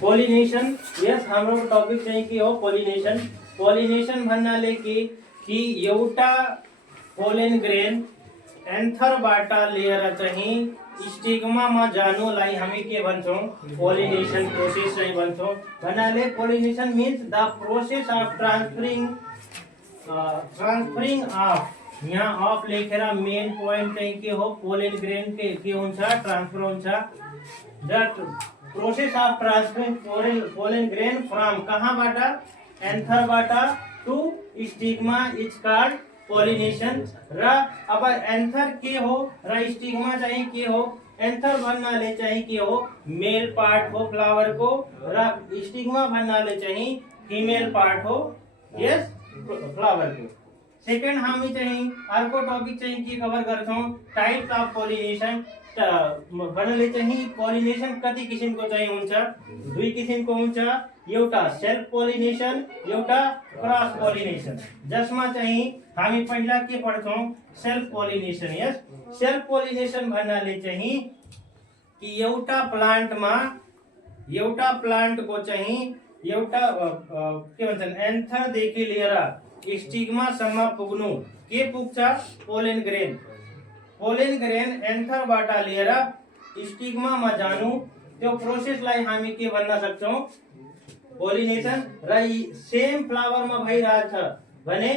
Pollination यस हाम्रो topic चाहिँ के हो पोलिनेशन पोलिनेशन भन्नाले कि एउटा पोलेन ग्रेन एन्थरबाट लिएर चाहिँ स्टिग्मामा जानुलाई हामी के भन्छौं पोलिनेशन प्रोसेस चाहिँ भन्छौं भन्नाले pollination means the process of transferring of यहाँ अफ लेखेर मेन पोइन्ट चाहिँ के हो पोलेन ग्रेन के हुन्छ ट्रान्सफर हुन्छ the process of transferring pollen grain from कहाँबाट एन्थरबाट to stigma is called pollination र अब एन्थर के हो र स्टिग्मा चाहिँ के हो एन्थर भन्नाले चाहिँ के हो मेल पार्ट हो फ्लावर को र स्टिग्मा भन्नाले चाहिँ फीमेल पार्ट हो यस फ्लावर को सेकेन्ड हामी चाहिँ अर्को टपिक चाहिँ के कभर गर्छौं टाइप्स अफ पोलिनेशन भन्नाले चाहिँ पोलिनेशन कति किसिमको चाहिँ हुन्छ दुई किसिमको हुन्छ एउटा सेल्फ पोलिनेशन एउटा क्रस पोलिनेशन जसमा चाहिँ हामी पहिला के पढ्छौं सेल्फ पोलिनेशन यस सेल्फ पोलिनेशन भन्नाले चाहिँ कि एउटा प्लान्ट को चाहिँ एउटा के भन्छन् एन्थर देखि लिएर स्टिग्मा सम्म पुग्नु के पुग्छ पोलेन ग्रेन एन्थरबाट लिएर स्टिग्मामा जानु त्यो प्रोसेसलाई हामी के भन्न सक्छौं पोलिनेशन र सेम फ्लावरमा भइरहेछ भने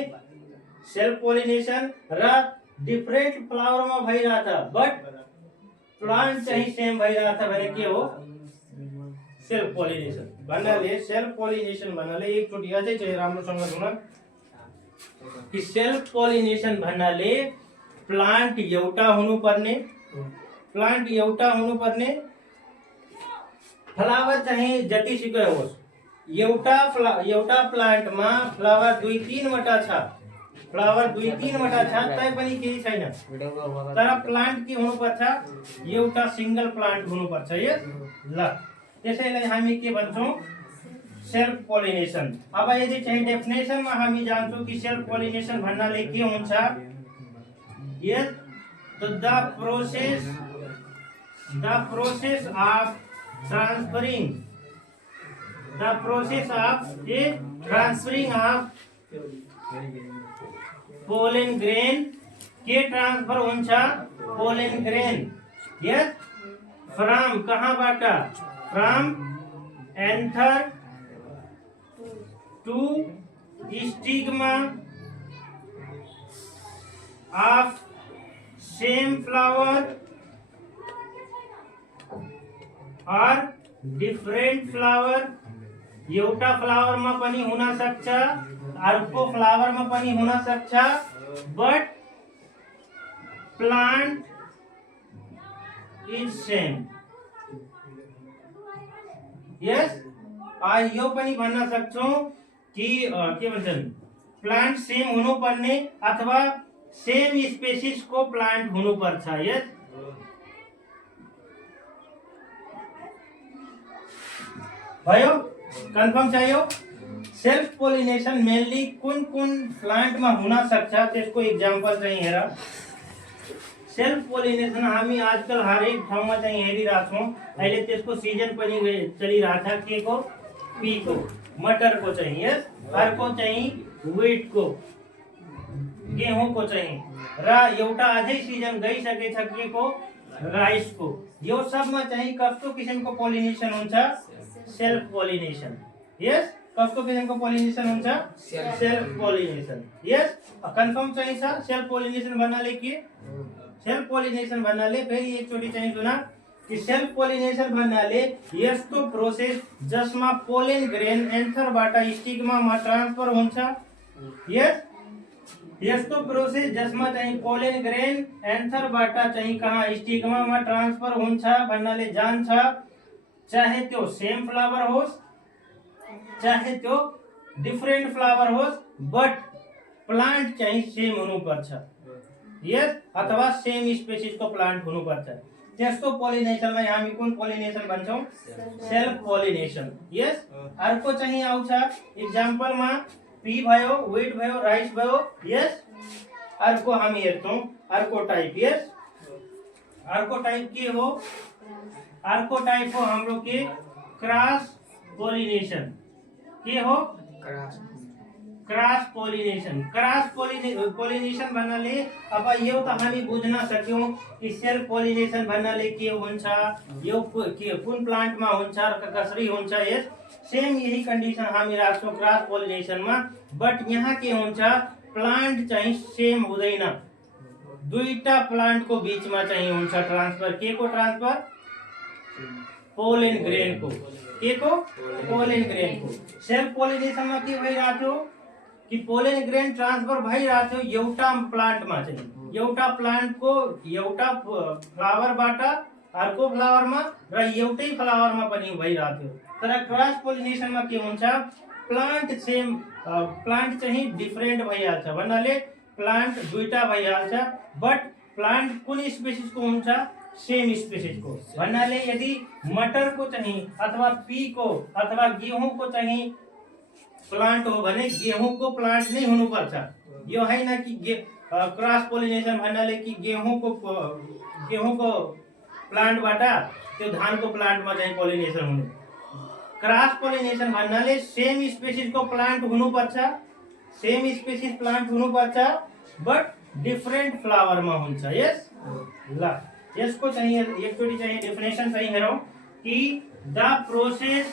सेल्फ पोलिनेशन र डिफरेंट फ्लावरमा भइरहेछ बट प्लान्ट चाहिँ सेम भइरहेछ भने के हो सेल्फ पोलिनेशन भन्नाले सेल्फ पोलिनेशन भन्नाले एकचोटी अझै चाहिँ राम्रोसँग सुन कि सेल्फ पोलिनेशन भन्नाले प्लान्ट एउटा हुनुपर्ने फ्लावर चाहिँ जतिसुकै होस् एउटा प्लान्टमा फ्लावर दुई तीनवटा छ तै पनि केही छैन तर प्लान्ट के हुनुपर्छ एउटा सिंगल प्लान्ट हुनुपर्छ यस ल त्यसैलाई हामी के भन्छौं सेल्फ पोलिनेशन अब यदि चाहिँ डेफिनेसनमा हामी जान्छौं कि सेल्फ पोलिनेशन भन्नाले के हुन्छ yes the process of transferring of pollen grain के ट्रांसफर हुन्छ पोलेन ग्रेन यस फ्रॉम कहाँबाट from anther to stigma of same flower और डिफरेंट फ्लावर एउटा फ्लावरमा पनि हुन सक्छ अर्को फ्लावरमा पनि हुन सक्छ बट प्लान्ट इज सेम यस यो पनि भन्न सक्छौं कि के भन्छन् प्लान्ट सेम हुनुपर्ने अथवा सेम स्पेसिस को प्लान्ट हुनुपर्छ यस भयो कन्फर्म चाहियो सेल्फ पोलिनेशन मेनली कुन प्लान्टमा हुन सक्छ त्यसको एक्जाम्पल चाहिँ हेर सेल्फ पोलिनेशन हामी आजकल हरेक ठाउँमा चाहिँ हेरिरहेछौं अहिले त्यसको सिजन पनि चलिरहेछ के को पी को मटर को चाहिँ यस अर्को चाहिँ व्हीट को गेहूं को चाहिँ र एउटा अझै सिजन गइसकेछ के को राइस को यो सबमा चाहिँ कस्तो किसिमको पोलिनेशन हुन्छ सेल्फ पोलिनेशन यस कस्तो किसिमको पोलिनेशन हुन्छ सेल्फ पोलिनेशन यस कन्फर्म चाहिँ छ सेल्फ पोलिनेशन भन्नाले के सेल्फ पोलिनेशन भन्नाले फेरि एकचोटी चाहिँ सुन कि सेल्फ पोलिनेशन भन्नाले यस्तो प्रोसेस जसमा पोलेन ग्रेन एन्थरबाट स्टिग्मामा ट्रान्सफर हुन्छ यस यस्तो प्रोसेस जसमा चाहिँ पोलेन ग्रेन एन्थरबाट चाहिँ कहाँ स्टिग्मामा ट्रान्सफर हुन्छ भन्नाले जान्छ चाहे त्यो सेम फ्लावर होस् चाहे त्यो डिफरेंट फ्लावर होस् बट प्लान्ट चाहिँ सेम हुनुपर्छ यस अथवा सेम स्पेसिस को प्लान्ट हुनुपर्छ त्यस्तो पोलिनेशनलाई हामी कुन पोलिनेशन भन्छौं सेल्फ पोलिनेशन यस अर्को चाहिँ आउँछ एक्जाम्पलमा पी भयो व्हीट भयो राइस भयो यस अर्को हामी हेर्छौँ अर्को टाइप। यस अर्को टाइप के हो? अर्को टाइप हो हाम्रो के क्रॉस पोलिनेशन। के हो? Cross pollination. क्रॉस पोलिनेशन भन्नाले अब यो त हामी बुझ्न सक्यौं कि सेल्फ पोलिनेशन भन्नाले के हुन्छ, यो कुन प्लान्टमा हुन्छ र कसरी हुन्छ। यस सेम यही कन्डिसन हामी राख्छौं क्रॉस पोलिनेशनमा। बट यहाँ के हुन्छ, प्लान्ट चाहिँ सेम हुँदैन, दुईटा प्लान्ट को बीचमा चाहिँ हुन्छ ट्रान्सफर। के को ट्रान्सफर? पोलेन ग्रेन को। के को? पोलेन ग्रेन को। सेल्फ पोलिनेशनमा के भइराथ्यो कि पोलेन ग्रेन ट्रान्सफर भइराथ्यो एउटा प्लान्टमा चाहिँ, एउटा प्लान्टको एउटा फ्लावरबाट अर्को फ्लावरमा र एउटै फ्लावरमा पनि भइराथ्यो। तर क्रॉस पोलिनेशनमा के हुन्छ, प्लान्ट सेम, प्लान्ट चाहिँ डिफरेन्ट भइहाल्छ भन्नाले प्लान्ट दुईटा भइहाल्छ, बट प्लान्ट कुन स्पेसिसको हुन्छ? सेम स्पेसिसको भन्नाले यदि मटरको चाहिँ अथवा पीको अथवा गेहूँको चाहिँ प्लान्ट हो भने गेहूँको प्लान्ट नै हुनुपर्छ। यो हैन कि क्रॉस पोलिनेशन भन्नाले कि गेहूँको प्लान्टबाट त्यो धानको प्लान्टमा चाहिँ पोलिनेशन हुने। क्रॉस पोलिनेशन भन्नाले सेम स्पेसिसको प्लान्ट हुनुपर्छ, सेम स्पेसिस प्लान्ट हुनुपर्छ, बट डिफरेन्ट फ्लावरमा हुन्छ। यस ल यसको चाहिँ एकचोटि चाहिँ डेफिनेसन चाहिँ हेरौँ कि द प्रोसेस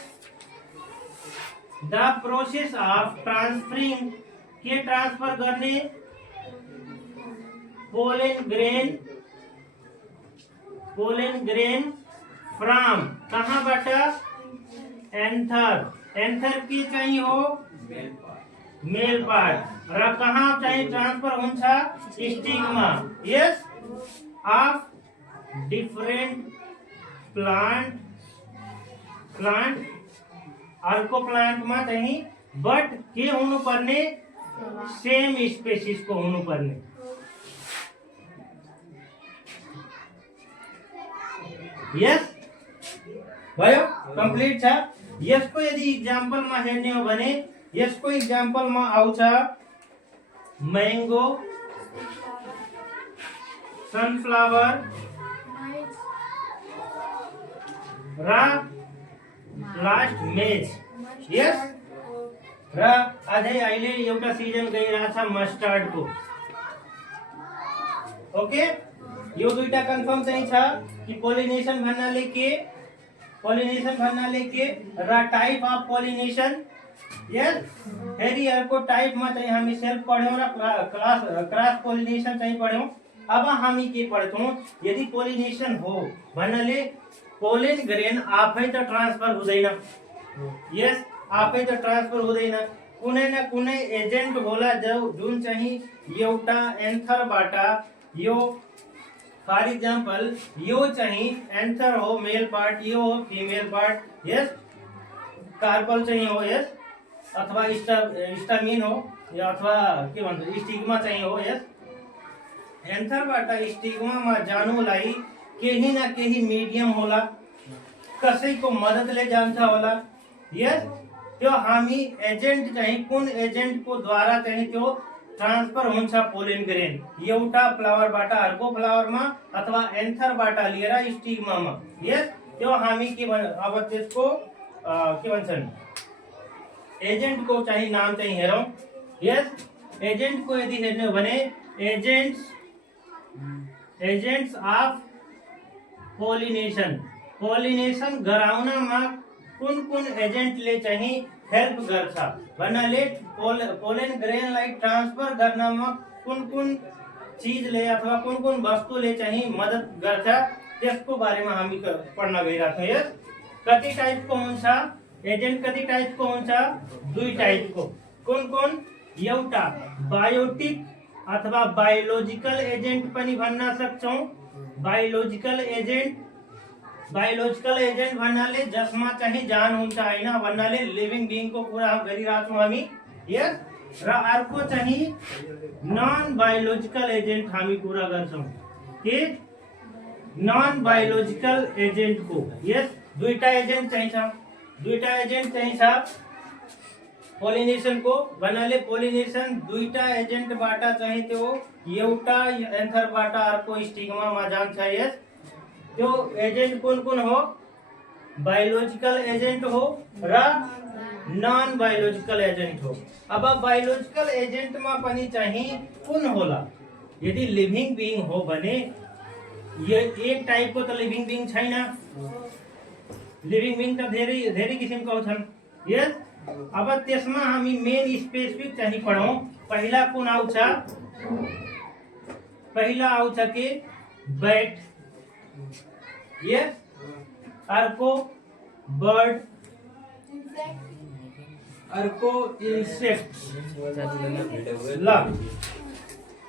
अफ ट्रांसफरिंग के ट्रांसफर करने पोलेन ग्रेन फ्रॉम कहाँबाट? एंथर के चाहिँ हो मेल पार्ट र कहाँ चाहिँ ट्रांसफर हुन्छ? Stigma. Yes of different plant अर्को प्लान्टमा चाहिँ बट के हुनु पर्ने? सेम स्पेसिस को हुनु पर्ने। यस भयो, कम्प्लिट छ। यसको यदि इक्जाम्पलमा हेर्ने हो भने यसको इक्जाम्पलमा आउँछ मैंगो, सनफ्लावर र लास्ट मेज। यस र अझै अहिले एउटा सिजन गइरहेछ मस्टर्ड को। ओके, यो दुईटा कन्फर्म चाहिँ छ कि पोलिनेशन भन्नाले के, पोलिनेशन भन्नाले के र टाइप अफ पोलिनेशन। यस फेरि अर्को टाइपमा चाहिँ हामी सेल्फ पढ्यौं र क्रॉस पोलिनेशन चाहिँ पढ्यौं। अब हामी के पढ्छौं, यदि पोलिनेशन हो भन्नाले पोलेन ग्रेन आफै त ट्रान्सफर हुँदैन। यस आफै त ट्रान्सफर हुँदैन, कुनै न कुनै एजेन्ट होला जुन चाहिँ एउटा एन्थरबाट, यो फर इक्जाम्पल यो चाहिँ एन्थर हो मेल पार्ट, यो हो फिमेल पार्ट। यस कार्पल चाहिँ हो, यस अथवा स्टामिन हो अथवा के भन्छ स्टिग्मा चाहिँ हो। यस एन्थरबाट स्टिग्मामा जानुलाई केही न केही मिडियम होला, कसैको मद्दतले जान्छ होला। यस त्यो हामी एजेन्ट चाहिँ कुन एजेन्टको द्वारा चाहिँ त्यो ट्रान्सफर हुन्छ पोलेन ग्रेन, एउटा फ्लावरबाट अर्को फ्लावरमा अथवा एन्थरबाट लिएर स्टिग्मामा। यस त्यो हामी के अब त्यसको के भन्छन् एजेन्टको चाहिँ नाम चाहिँ हेरौँ। यस एजेन्टको यदि हेर्ने हो भने एजेन्ट्स अफ पोलिनेशन गराउनमा कुन कुन एजेन्टले चाहिँ हेल्प गर्छ भन्नाले पोलेन ग्रेनलाई ट्रान्सफर गर्नमा कुन कुन चीजले अथवा कुन कुन वस्तुले चाहिँ मद्दत गर्छ त्यसको बारेमा हामी पढ्न गइरहेका छौँ। यस कति टाइपको हुन्छ एजेन्ट, कति टाइपको हुन्छ? दुई टाइपको। कुन कुन? एउटा बायोटिक अथवा बायोलोजिकल एजेन्ट पनि भन्न सक्छौं। बायोलोजिकल एजेन्ट भन्नाले जसमा चाहिँ जान हुन्छ हैन भन्नाले लिभिङ बीइङको कुरा गरिरहेछौँ हामी। यस र अर्को चाहिँ नन बायोलोजिकल एजेन्ट हामी कुरा गर्छौं के नन बायोलोजिकल एजेन्ट को। यस दुईटा एजेन्ट चाहिन्छ पोलिनेशन को भन्नाले पोलिनेशन दुईटा एजेन्टबाट चाहिँ त्यो एउटा एन्थरबाट अर्को स्टिग्मामा जान्छ। यस, त्यो एजेन्ट कुन कुन हो? बायोलोजिकल एजेन्ट हो र नन बायोलोजिकल एजेन्ट हो। अब बायोलोजिकल एजेन्टमा पनि चाहिँ कुन होला? यदि लिभिङ बिइङ हो भने यो एक टाइपको त लिभिङ बिइङ छैन, लिभिङ बिइङ त धेरै धेरै किसिमको छन्। यस, अब त्यसमा हामी मेन स्पेसिफिक चाहिँ पढौँ। पहिला कुन आउँछ? पहिला आउँछ के? बैट। यस, अर्को बर्ड, अर्को इंसेक्ट। ल,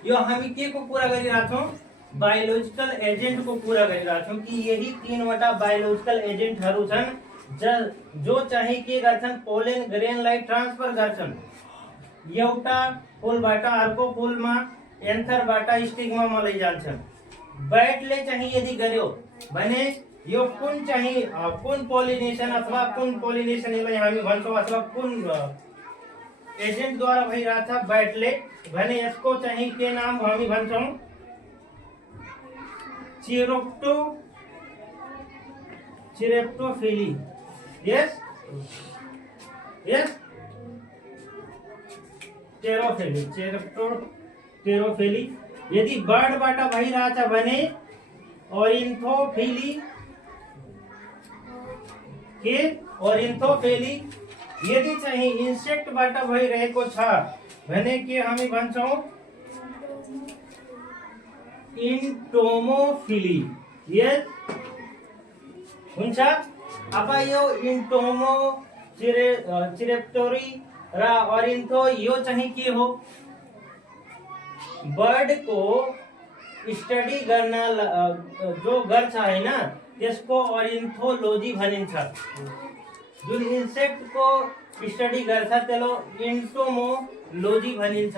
यो हामी के को पूरा गरिरहेछौँ? बायोलोजिकल एजेन्ट को पूरा गरिरहेछौँ कि यही तीनवटा बायोलोजिकल एजेन्टहरू छन् जो चाहिँ के गर्छन्? पोलेन ग्रेनलाई ट्रान्सफर गर्छन्। एउटा फुलबाट अर्को फुलमा, एन्थरबाट स्टिग्मामा लैजान्छन्। बैटले चाहिँ यदि गर्यो भने यो कुन चाहिँ कुन पोलिनेसन अथवा कुन पोलिनेसन यसलाई हामी भन्छौँ अथवा कुन एजेन्टद्वारा भइरहेछ बैटले भने यसको चाहिँ के नाम हामी भन्छौँ? चिरेप्टोफिली। यस, यस, टेरोफिली। यदि बर्डबाट भइरहेछ भने ओरिन्थोफिली के? ओरिन्थोफिली। यदि चाहिँ इन्सेक्टबाट भइरहेको छ भने के हामी भन्छौँ? इन्टोमोफिली। यस, हुन्छ। अब यो इन्टोमो, चिरेप्टोरी र ओरिन्थो यो चाहिँ के हो? बर्ड को स्टडी गर्न जो गर्छ हैन त्यसको ओरिन्थोलोजी भनिन्छ। जुन इन्सेक्ट को स्टडी गर्छ त्यसलाई इन्टोमोलोजी भनिन्छ।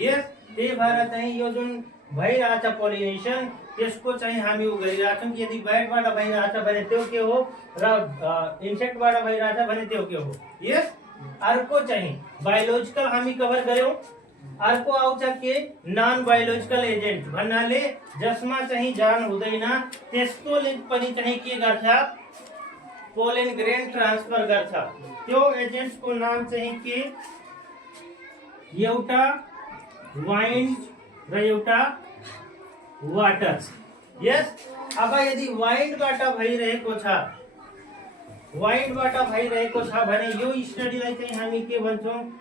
यस, त्यही भएर चाहिँ यो जुन भइरहेछ पोलिनेसन त्यसको चाहिँ हामी उ गरिरहेछौँ कि यदि बैटबाट भइरहेछ भने त्यो के हो र इन्सेक्टबाट भइरहेछ भने त्यो के हो। यस, अर्को चाहिँ बायोलोजिकल हामी कभर गर्यौँ। अर्को आउँछ के? नन बायोलोजिकल एजेन्ट भन्नाले जसमा चाहिँ जान हुँदैन त्यसकोले पनि चाहिँ के गर्छ? पोलेन ग्रेन ट्रान्सफर गर्छ। त्यो एजेन्टको नाम चाहिँ के? एउटा वाइन्ड र एउटा वाटर। यस, अब यदि वाइन्डबाट भइरहेको छ, वाइन्डबाट भइरहेको छ भने यो स्टडीलाई चाहिँ हामी के भन्छौँ?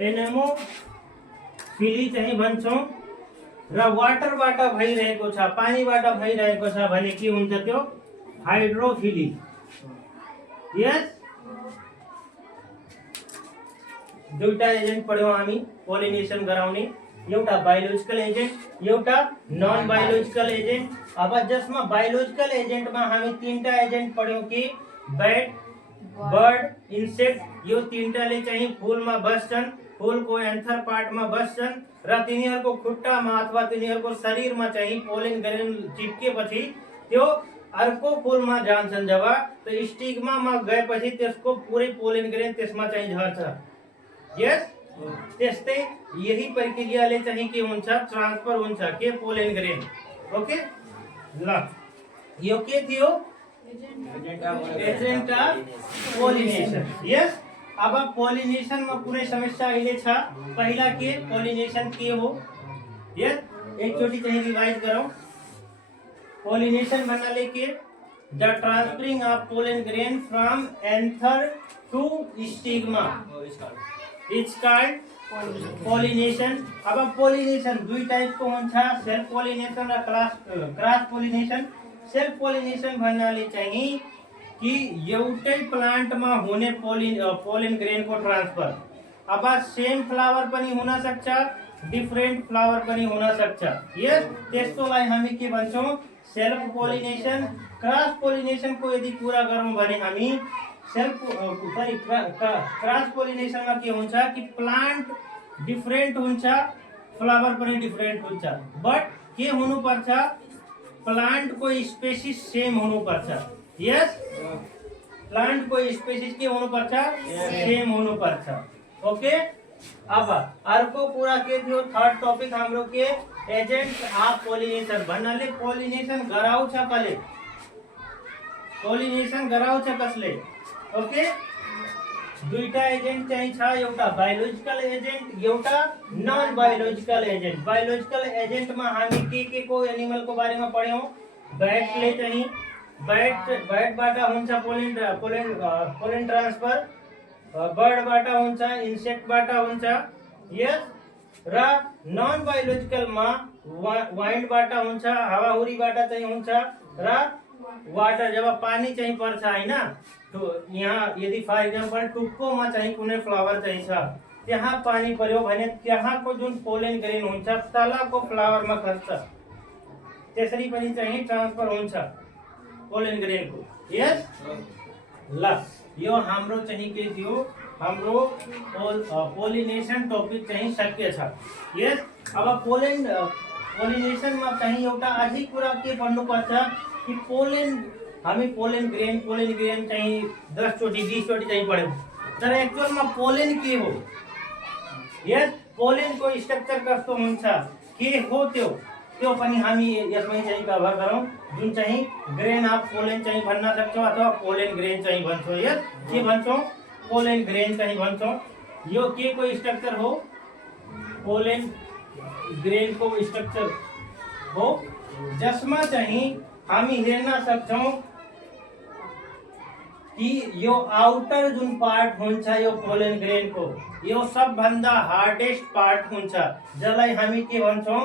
एनेमोफिली चाहिँ भन्छौँ। र वाटरबाट भइरहेको छ, पानीबाट भइरहेको छ भने के हुन्छ त्यो? हाइड्रोफिली। यस, दुईटा एजेन्ट पढ्यौँ हामी पोलिनेसन गराउने, एउटा बायोलोजिकल एजेन्ट, एउटा नन बायोलोजिकल एजेन्ट। अब जसमा बायोलोजिकल एजेन्टमा हामी तीनटा एजेन्ट पढ्यौँ कि बैट, बर्ड, इन्सेक्ट। यो तीनटाले चाहिँ फुलमा बस्छन्, फुलको एन्थर पार्टमा बस्छन् र तिनीहरूको खुट्टामा अथवा तिनीहरूको शरीरमा चाहिँ पोलेन ग्रेन चिप्केपछि त्यो अर्को फुलमा जान्छन्। जब त्यो स्टिग्मामा गएपछि त्यसको पुरै पोलेन ग्रेन त्यसमा चाहिँ झर्छ। यस, त्यस्तै यही प्रक्रियाले चाहिँ के हुन्छ? ट्रान्सफर हुन्छ के? Pollen grain. ओके, ल, यो के थियो? Agent of pollination. यस, अब पोलिनेसनमा कुनै समस्या अहिले छ? पहिला के? पोलिनेसन के हो? यस, एकचोटि चाहिँ रिवाइज गरौँ। पोलिनेसन भन्नाले के? The transferring of pollen grain from anther to stigma is called pollination. अब पोलिनेसन दुई टाइपको हुन्छ, सेल्फ पोलिनेसन र क्रॉस पोलिनेसन। सेल्फ पोलिनेसन भन्नाले चाहिँ कि एउटै प्लान्टमा हुने पोलेन ग्रेनको ट्रान्सफर। अब सेम फ्लावर पनि हुन सक्छ, डिफरेन्ट फ्लावर पनि हुन सक्छ। यस, त्यस्तोलाई हामी के भन्छौँ? Self pollination. क्रॉस पोलिनेसनको यदि कुरा गरौँ भने हामी क्रॉस पोलिनेसनमा के हुन्छ कि प्लान्ट डिफरेन्ट हुन्छ, फ्लावर पनि डिफरेन्ट हुन्छ, बट के हुनुपर्छ? प्लान्टको स्पेसिस सेम हुनुपर्छ। यस, प्लान्टको स्पेसिस के हुनुपर्छ? सेम हुनुपर्छ। ओके, अब अर्को पूरा के थियो थर्ड टॉपिक हम लोग के एजेंट ऑफ पोलिनेशन भन्नाले पोलिनेशन गराउँछ कले, पोलिनेशन गराउँछ कसले। ओके, दुईटा एजेंट चाहिँ छ, एउटा बायोलोजिकल एजेंट एउटा non biological agent. Biological agent में हामी के को एनिमल को बारे में पढ्यौं। बैटले चाहिँ बैटबाट हुन्छ पोलेन ट्रान्सफर, बर्डबाट हुन्छ, इन्सेक्टबाट हुन्छ, यस। र नन बायोलोजिकल में वाइन्डबाट हुन्छ, हावाहुरीबाट चाहिँ हुन्छ, र वाटर जब पानी चाहिँ पर्छ हैन, तो यहाँ यदि फर इक्जाम्पल टुप्पो में चाहिँ कुनै फ्लावर चाहिँ छ, त्यहाँ पानी पर्यो भने त्यहाँको जुन पोलेन ग्रेन हुन्छ तलको फ्लावर में खस्छ, त्यसरी पनि चाहिँ ट्रान्सफर हुन्छ पोलेन ग्रेन को। यस, ल यो हाम्रो चाहिँ के थियो, हाम्रो पोलिनेशन टपिक चाहिँ सकिए छ। यस, अब पोलिनेशन में चाहिँ एउटा अझै कुरा के भन्नुपर्छ कि हामी पोलेन ग्रेन चाहिँ 10 चोटि 20 चोटि चाहिँ पढ्यौं, तर एक्चुअल में पोलेन के हो, यस, पोलेन को स्ट्रक्चर कस्तो हुन्छ, के हो त्यो पनि हामी यसमै चाहिँ कभर गरौँ। जुन चाहिँ ग्रेन अफ पोलेन चाहिँ भन्न सक्छौं अथवा पोलेन ग्रेन चाहिँ भन्छौं। यस, के भन्छौं, पोलेन ग्रेन चाहिँ भन्छौं। यो के को स्ट्रक्चर हो, पोलेन ग्रेन को स्ट्रक्चर हो, जसमा चाहिँ हामी हेर्न सक्छौं कि यो आउटर जुन पार्ट हुन्छ यो पोलेन ग्रेन को, यो सबभन्दा हार्डेस्ट पार्ट हुन्छ, जसलाई हामी के भन्छौं,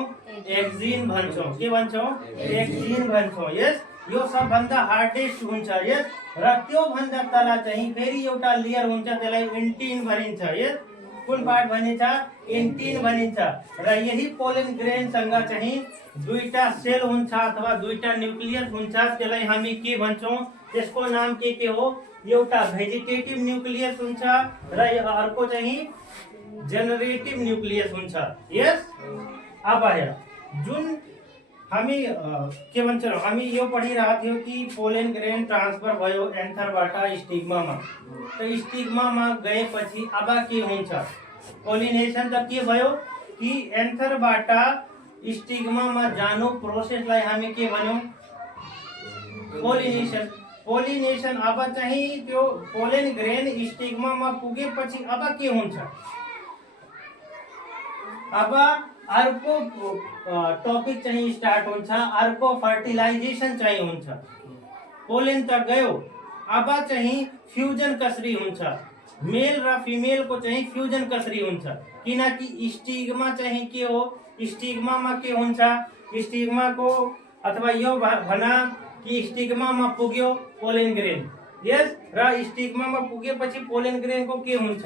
एक्जिन भन्छौं। के भन्छौं, एक्जिन भन्छौं। यस, यो सबभन्दा हार्डेस्ट हुन्छ। यस, र त्यो भन्दा तल चाहिँ फेरि एउटा लेयर हुन्छ, त्यसलाई इन्टिन भनिन्छ। यस, कुन पार्ट भनिन्छ, इन्टिन भनिन्छ। र यही पोलेन ग्रेन सँग चाहिँ दुईटा सेल हुन्छ अथवा दुईटा न्यूक्लियस हुन्छ, त्यसलाई हामी के भन्छौं, त्यसको नाम के हो, एउटा भेजिटेटिभ न्यूक्लियस हुन्छ र अर्को चाहिँ जेनरेटिभ न्यूक्लियस हुन्छ। यस, अब हेर, जुन हामी के भन्छौं, हामी यो पढिरहेको थियौं कि पोलेन ग्रेन ट्रान्सफर भयो एन्थरबाट स्टिग्मामा, त स्टिग्मामा गएपछि अब के हुन्छ, पोलिनेशन त के भयो कि एन्थरबाट स्टिग्मामा जानु प्रोसेसलाई हामी के भन्यौं, पोलिनेशन। पोलिनेशन अब चाहिँ त्यो पोलेन ग्रेन स्टिग्मामा पुगेपछि अब के हुन्छ, अब अर्को टपिक चाहिँ स्टार्ट हुन्छ, अर्को फर्टिलाइजेसन चाहिँ हुन्छ। पोलेन त गयो, अब चाहिँ फ्युजन कसरी हुन्छ, मेल र फिमेल को चाहिँ फ्युजन कसरी हुन्छ, किनकि स्टिग्मा चाहिँ के हो, स्टिग्मामा के हुन्छ, स्टिग्मा को अथवा यो भना कि स्टिग्मामा पुग्यो पोलेन ग्रेन। यस, र स्टिग्मामा पुगेपछि पोलेन ग्रेन को के हुन्छ,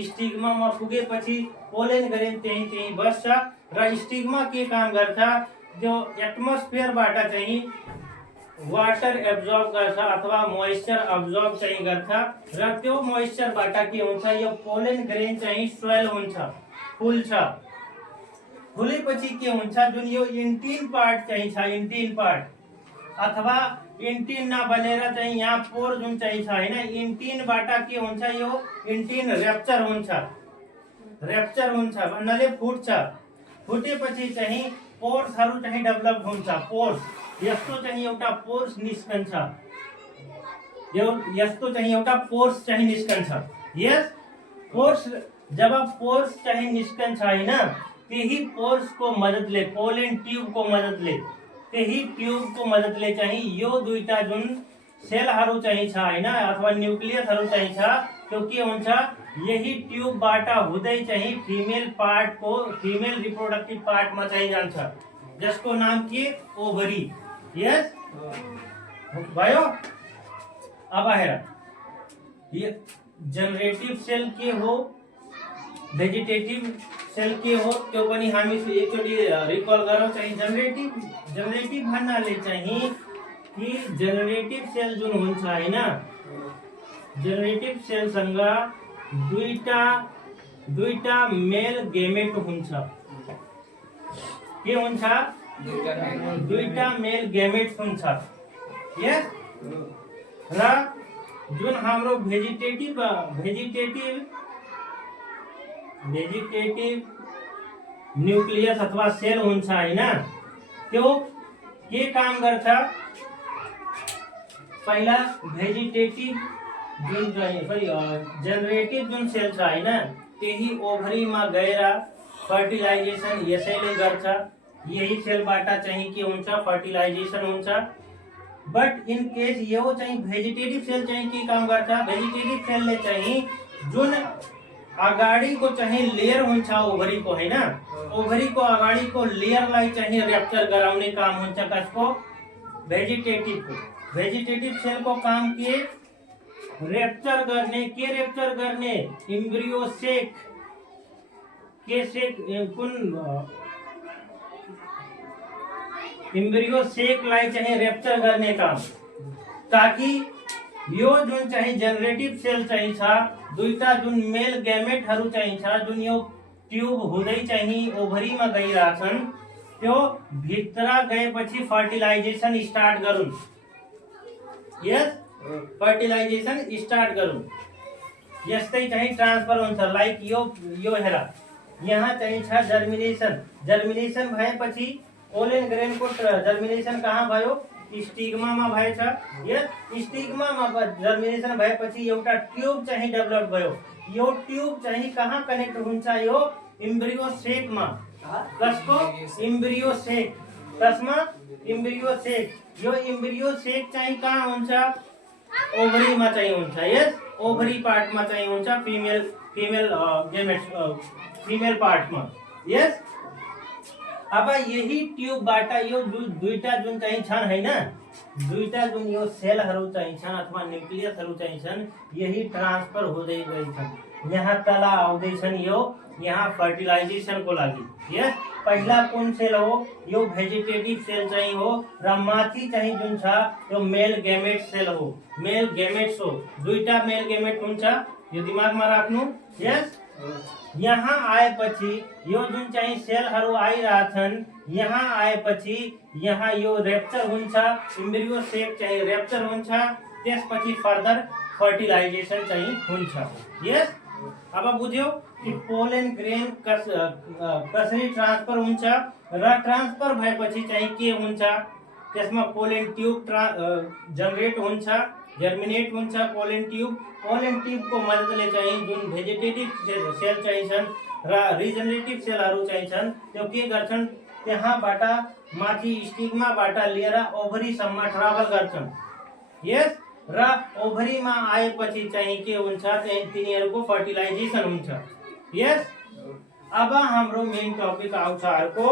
स्टिग्मामा पुगेपछि पोलेन ग्रेन त्यही बस्छ र स्टिग्मा के काम गर्छ, जो एटमोस्फियरबाट चाहिँ वाटर एब्जर्ब गर्छ अथवा मोइस्चर अब्जर्ब चाहिँ गर्छ र त्यो मोइस्चरबाट के हुन्छ, यो पोलेन ग्रेन चाहिँ स्वेल हुन्छ, फुल्छ। फुलेपछि के हुन्छ, जुन यो इन्टिन पार्ट चाहिँ छ, इन्टिन पार्ट अथवा इन्टिन नबनेर चाहिँ यहाँ पोर जुन चाहिँ छ हैन, इन्टिनबाट के हुन्छ, यो इन्टिन र्याप्चर हुन्छ, र्याप्चर हुन्छ भन्नाले फुट्छ। फुटेपछि चाहिँ पोर्सहरु चाहिँ डेभलप हुन्छ, पोर्स, यस्तो चाहिँ एउटा पोर्स निस्कन्छ, यस्तो चाहिँ एउटा पोर्स चाहिँ निस्कन्छ। यस, पोर्स जब पोर्स चाहिँ निस्कन्छ हैन, त्यही पोर्स को मददले, पोलेन ट्यूब को मददले, त्यही ट्यूब को मददले चाहिँ यो दुईटा जुन सेलहरु चाहिँ छ हैन अथवा न्यूक्लियसहरु चाहिँ छ, त्यो के हुन्छ, यही ट्यूबबाट हुँदै चाहिँ फिमेल पार्ट को, फिमेल रिप्रोडक्टिभ पार्टमा चाहिँ जान्छ, जसको नाम के, ओभरी। यस, भयो। अब हेर, ये जनरेटिभ सेल के हो, भेजिटेटिभ सेल के हो, त्यो पनि हामी एकचोटि रिकल गरौँ। चाहिँ जनरेटिभ भन्नाले चाहिँ कि जनरेटिभ सेल जुन हुन्छ हैन, जनरेटिभ सेल सँग दुईटा मेल गेमेट हुन्छ। के हुन्छ, दुईटा मेल गेमेट्स हुन्छ। यस, र जुन हाम्रो भेजिटेटिभ वेजिटेटिव न्यूक्लियस अथवा सेल हुन्छ हैन, त्यो के काम गर्छ? पहिला भेजिटेटिभ जुन जेनरेटिभ जुन सेल छ हैन, त्यही ओभरीमा गएर फर्टिलाइजेसन यसैले गर्छ। यही सेलबाट चाहिँ के हुन्छ? फर्टिलाइजेसन हुन्छ। बट इन केस यो चाहिँ भेजिटेटिभ सेल चाहिँ के काम गर्छ? भेजिटेटिभ सेलले चाहिँ जुन अगाडिको चाहिँ लेयर हुन्छ ओभरीको हैन, ओभरीको अगाडिको लेयरलाई चाहिँ र्याप्चर गराउने काम हुन्छ। कसको? भेजिटेटिभको। भेजिटेटिभ सेलको काम के? र्याप्चर गर्ने। के र्याप्चर गर्ने? इम्ब्रियो सेक। के सेक? कुन इम्ब्रियो सेकलाई चाहिँ र्याप्चर गर्ने काम, ताकि यो जुन चाहिँ जेनरेटिभ सेल चाहिँ छ, दुईटा जुन मेल ग्यामेटहरू चाहिँ छ, जुन यो ट्युब हुँदै चाहिँ ओभरीमा गइरहेछन्, त्यो भित्र गएपछि फर्टिलाइजेसन स्टार्ट गरून्। यस, फर्टिलाइजेसन स्टार्ट गरून्। यस्तै चाहिँ ट्रान्सफर हुन्छ। लाइक यो हेर, यहाँ चाहिँ छ जर्मिनेसन। जर्मिनेसन भएपछि पोलेन ग्रेनको जर्मिनेसन कहाँ भयो? स्टिग्मामा भएछ। यस, स्टिग्मामा जर्मिनेसन भएपछि एउटा ट्युब चाहिँ डेभलप भयो। यो ट्युब चाहिँ कहाँ कनेक्ट हुन्छ? यो इम्ब्रियो सेकमा। कसको? इम्ब्रियो सेक। कसमा? इम्ब्रियो सेक। यो इम्ब्रियो सेक चाहिँ कहाँ हुन्छ? ओभरीमा चाहिँ हुन्छ। यस, ओभरी पार्टमा चाहिँ हुन्छ, फीमेल पार्टमा। यस, अब यही ट्युबबाट यो दुईटा जुन चाहिँ छन् हैन, दुईटा जुन यो सेलहरू चाहिँ छन् अथवा न्यूक्लियसहरू चाहिँ छन्, यही ट्रान्सफर हुँदै गइछन्। यहाँ तल आउँदैछन् यो यहाँ फर्टिलाइजेसनको लागि। यस, पहिला कुन सेल हो? यो भेजिटेटिभ सेल चाहिँ हो, र माथि चाहिँ जुन छ यो मेल ग्यामेट सेल हो। मेल ग्यामेट्स हो, दुईटा मेल ग्यामेट हुन्छ, यो दिमागमा राख्नु। यस, यहाँ आएपछि यो जुन चाहिँ सेलहरू आइरहेछन्, यहाँ आएपछि यहाँ यो र्याप्चर हुन्छ, इम्ब्रियो सेक चाहिँ र्याप्चर हुन्छ, त्यसपछि फर्दर फर्टिलाइजेसन चाहिँ हुन्छ। यस, अब बुझ्यो कि पोलेन ग्रेन कसरी ट्रान्सफर हुन्छ, र ट्रान्सफर भएपछि चाहिँ के हुन्छ? त्यसमा पोलेन ट्युब जनरेट हुन्छ, जर्मिनेट हुन्छ पोलेन ट्युब। पोलेन ट्युबको मद्दतले चाहिँ जुन भेजिटेटिभ सेल चाहिँ छन् र रिजनरेटिभ सेलहरू चाहिँ छन्, त्यो के गर्छन्? त्यहाँबाट माथि स्टिग्माबाट लिएर ओभरीसम्म ट्राभल गर्छन्। यस, र ओभरीमा आएपछि चाहिँ के हुन्छ? चाहिँ तिनीहरूको फर्टिलाइजेसन हुन्छ। यस, अब हाम्रो मेन टपिक आउँछ अर्को।